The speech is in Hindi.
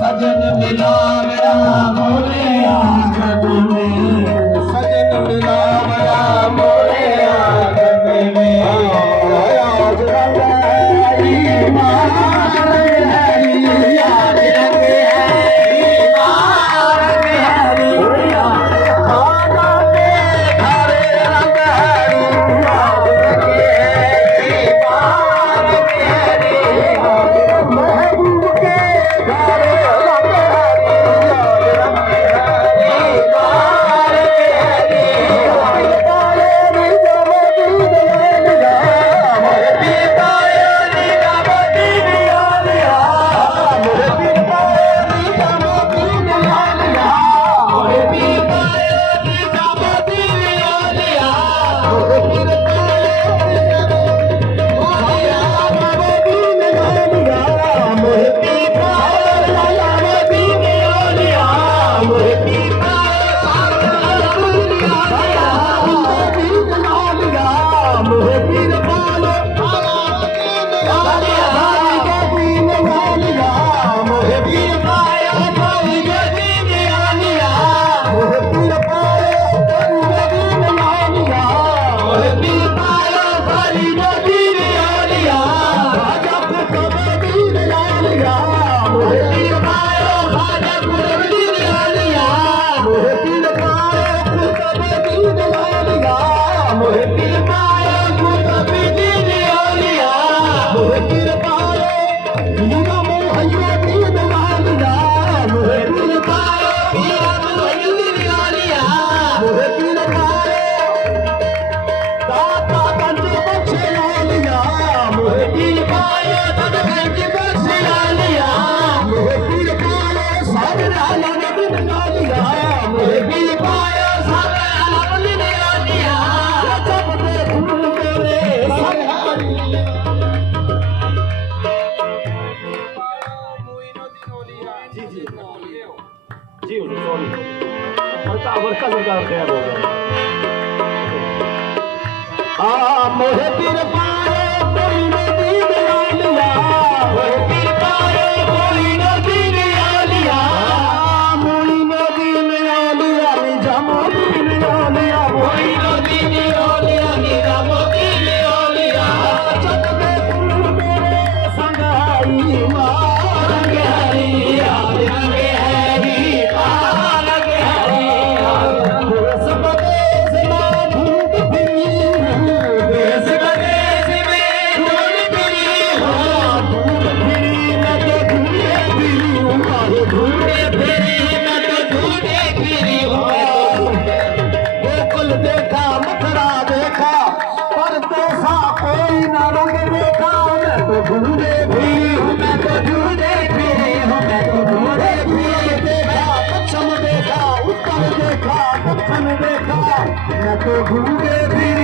सजन मिला मेरा मोरे आंगन में, सजन मिला मेरा मोरे आंगन में। आज रंग हरी मार हरी, आज रंग हरी मार हरी, खाना के घर रंग हरी, आज रंग हरी मार हरी, महबूब के घर रंग हरी, आज रंग हरी मार हरी। पाले नी जमती दिया, मोरे पीर पाले नी जमती दिया, मोरे पीर पाले नी जमती दिया, मोरे पीर पाले नी जमती दिया, मोरे पीर पाले नी मोरे पीर पाले जमती दिया, मोरे पीर मोहे पीर पालो मोहे पीर पाया भाई गदी में आलिया, मोहे पीर पाया गदी में आलिया, मोहे पीर पाया भाई गदी में आलिया, राजा गदी में आलिया, मोहे पीर पाया राजा गदी में आलिया, मोहे पीर पाया गदी में आलिया, मोहे पीर पाया गदी में आलिया, मोहे पीर पाया हीरा मोहैया दीन लालिया, मोहे पीर पाया हीरा मोहैया दीन लालिया, मोहे पीर पाया दाता गंज बख्शे लालिया, मोहे पीर पाया दाता गंज बख्शे लालिया, मोहे पीर पाया सागर आलम दिन लालिया, मोहे पीर पाया सागर आलम दिन लालिया, जब दे फूल मेरे सहारी। जी सॉरी वर्का सरकार खैर हो गया। मोहे पीर पाए कोई नदी में आलिया, मोहे पीर पाए कोई नदी में आलिया, मोई नदी में आलिया निजामुद्दीन में आलिया, मोई नदी में आलिया निजामुद्दीन में आलिया, जग में फूल मेरे संग आई मां रंग हरी, आज रंग हरी मां रंग हरी, देश विदेश में ढूंढ फिरी, देश विदेश में ढूंढ फिरी, ढूंढ फिरी मैं तो ढूंढे फिरी हूँ, ढूंढे फिरी मैं तो ढूंढे फिरी हूँ, गोकुल देखा मथुरा देखा पर देखा कोई ना रंग देखा, मैं तो ढूंढे फिरी हूँ, मैं तो ढूंढे फिरी हूँ, मैं तो ढूंढे फिरी, देखा पश्चिम देखा उत्तर देखा दक्षिण देखा, मैं तो ढूंढे फिरी